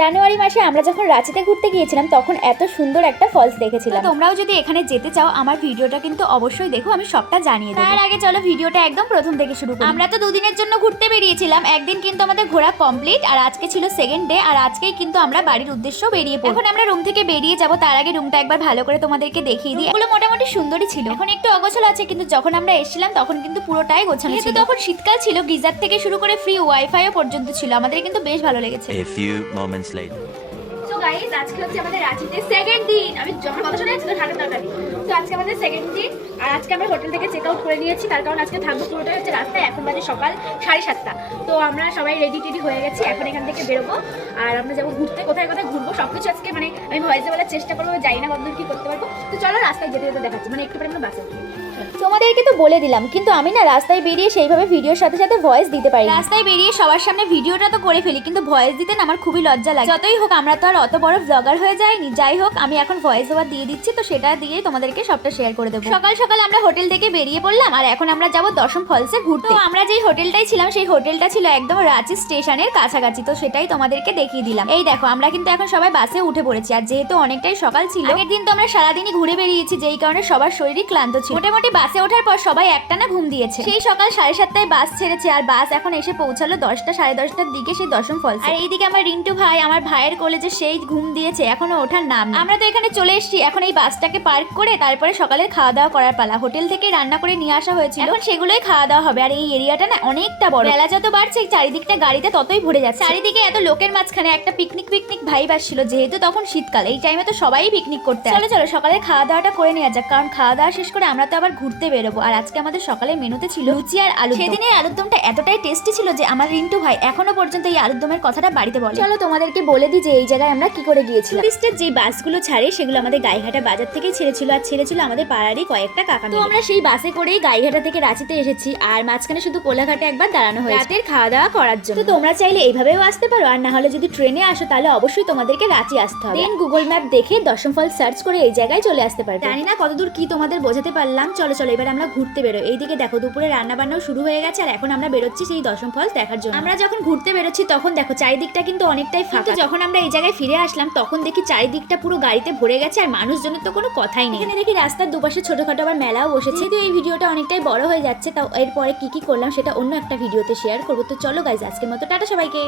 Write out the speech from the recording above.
জানুয়ারি মাসে আমরা যখন রাঁচিতে ঘুরতে গিয়েছিলাম তখন এত সুন্দর একটা ফলস দেখেছিলাম। তোমরাও যদি এখানে যেতে চাও আমার ভিডিওটা কিন্তু অবশ্যই দেখো, আমি সবটা জানিয়ে দেবো। তার আগে চলো ভিডিওটা একদম প্রথম থেকে শুরু করি। আমরা তো দুদিনের জন্য ঘুরতে বেরিয়েছিলাম, একদিন কিন্তু আমাদের ঘোরা কমপ্লিট আর আজকে ছিল সেকেন্ড ডে, আর আজকেই কিন্তু আমরা বাড়ির উদ্দেশ্য বেরিয়ে পড়ব। এখন আমরা রুম থেকে বেরিয়ে যাব, তার আগে রুমটা একবার ভালো করে তোমাদেরকে দেখিয়ে দিই। এগুলো মোটামুটি সুন্দরই ছিল, এখন একটু অগোছালো আছে, কিন্তু যখন আমরা এসেছিলাম তখন কিন্তু পুরোটাই গোছানো ছিল। তখন শীতকাল ছিল, গিজার থেকে শুরু করে ফ্রি ওয়াইফাইও পর্যন্ত ছিল, আমাদের কিন্তু বেশ ভালো লেগেছে। A few moments later. So guys, আজকে হচ্ছে আমাদের রাঁচিতে সেকেন্ড দিন। আমি যখন কথা শোনা যাচ্ছে তো ঠান্ডা তরকারি। তো আজকে আমাদের সেকেন্ড দিন, আর আজকে আমরা হোটেল থেকে চেক আউট করে নিয়েছি, তার কারণ আজকে থাকবো পুরোটাই হচ্ছে রাস্তায়। এখন বাজে সকাল 7:30। তো আমরা সবাই রেডি টেডি হয়ে গেছি, এখন এখান থেকে বেরোবো আর আমরা যাবো ঘুরতে। কোথায় কোথায় ঘুরবো সবকিছু আজকে মানে আমি ভয়েসে বলার চেষ্টা করবো, জানি না কতদূর কি করতে পারবো। তো চলো রাস্তায় যেতে যেতে দেখাচ্ছি, মানে একটু পরে আমরা বাসে উঠবো। তোমাদেরকে তো বলে দিলাম, কিন্তু আমি না রাস্তায় বেরিয়ে সেইভাবে ভিডিওর সাথে সাথে ভয়েস দিতে পারি। রাস্তায় বেরিয়ে সবার সামনে ভিডিওটা তো করে ফেলি, কিন্তু ভয়েস দিতে না আমার খুবই লজ্জা লাগে। যতই হোক আমরা তো আর অত বড় ব্লগার হয়ে যাইনি, যাই হোক আমি এখন ভয়েস ওভার দিয়ে দিচ্ছি, তো সেটা দিয়েই তোমাদেরকে সবটা শেয়ার করে দেবো। সকাল সকাল আমরা হোটেল থেকে বেরিয়ে পড়লাম, আর এখন আমরা যাবো দশম ফলসে ঘুরতে। তো আমরা যেই হোটেলটাই ছিলাম সেই হোটেলটা ছিল একদম রাঁচি স্টেশনের কাছাকাছি, তো সেটাই তোমাদেরকে দেখিয়ে দিলাম। এই দেখো আমরা কিন্তু এখন সবাই বাসে উঠে পড়েছি, আর যেহেতু অনেকটাই সকাল ছিল, আগের দিন তো আমরা সারাদিনই ঘুরে বেরিয়েছি, যেই কারণে সবার শরীরই ক্লান্ত ছিল। মোটামুটি বাসে ওঠার পর সবাই একটানা ঘুম দিয়েছে। সেই সকাল 7:30 বাস ছেড়েছে, আর বাস এখন এসে পৌঁছালো 10টা 10:30টার দিকে সেই দশম ফলস। আর এইদিকে আমার রিন্টু ভাই আমার ভাইয়ের কলেজে সেই ঘুম দিয়েছে, এখনো ওঠার নাম নেই। আমরা তো এখানে চলে এসেছি, এখন এই বাসটাকে পার্ক করে তারপরে সকালের খাওয়া দাওয়া করার পালা। হোটেল থেকে রান্না করে নিয়ে আসা হয়েছিল, এখন সেগুলোই খাওয়া দাওয়া হবে। আর এই এরিয়াটা না অনেকটা বড়, বেলা যত বাড়ছে চারিদিকটা গাড়িতে ততই ভরে যাচ্ছে। চারিদিকে এত লোকের মাঝখানে একটা পিকনিক ভাইব আসছিল, যেহেতু তখন শীতকাল, এই টাইমে তো সবাই পিকনিক করতে। চলো চলো সকালে খাওয়া দাওয়াটা করে নেওয়া যাক, কারণ খাওয়া দাওয়া শেষ করে আমরা তো আবার ঘুরতে বেরোবো। আর আজকে আমাদের সকালের মেনুতে ছিল লুচি আর আলু। সেদিনের আলুর দমটা এতটাই টেস্টি ছিল যে আমার রিন্টু ভাই এখনো পর্যন্ত এই আলুর দমের কথাটা বাড়িতে বলে। চলো তোমাদেরকে বলে দিই যে এই জায়গায় আমরা কি করে গিয়েছিলাম। টুরিস্টের যে বাসগুলো ছাড়ে সেগুলো আমাদের গাইঘাটা বাজার থেকেই ছেড়েছিল, আর ছেড়েছিল আমাদের পাড়ারই কয়েকটা কাকা। তো আমরা সেই বাসে করেই গাইঘাটা থেকে রাঁচিতে এসেছি, আর মাঝখানে শুধু কোলাঘাটে একবার দাঁড়ানো হয়েছে রাতের খাওয়া দাওয়া করার জন্য। তো তোমরা চাইলে এইভাবেও আসতে পারো, আর না হলে যদি ট্রেনে আসো তাহলে অবশ্যই তোমাদেরকে রাঁচি আসতে হবে। দেন গুগল ম্যাপ দেখে দশম ফল সার্চ করে এই জায়গায় চলে আসতে পারবে। জানি না কতদূর কি তোমাদের বোঝাতে পারলাম। চলো চলো এবার আমরা ঘুরতে বেরো। এইদিকে দেখো দুপুরে রান্না বান্নাও শুরু হয়ে গেছে, আর এখন আমরা বেরোচ্ছি সেই দশম ফলস দেখার জন্য। আমরা যখন ঘুরতে বেরোচ্ছি তখন দেখো চারিদিকটা কিন্তু অনেকটাই ফাঁকা। যখন আমরা এই জায়গায় ফিরে আসলাম তখন দেখি চারিদিকটা পুরো গাড়িতে ভরে গেছে, আর মানুষজনের তো কোনো কথাই নেই। এখানে দেখি রাস্তার দুপাশে ছোটখাটো আবার মেলাও বসেছে। তো এই ভিডিওটা অনেকটাই বড় হয়ে যাচ্ছে, তাও এরপরে কি কি করলাম সেটা অন্য একটা ভিডিওতে শেয়ার করবো। তো চলো গাইজ আজকের মতো টাটা সবাইকে।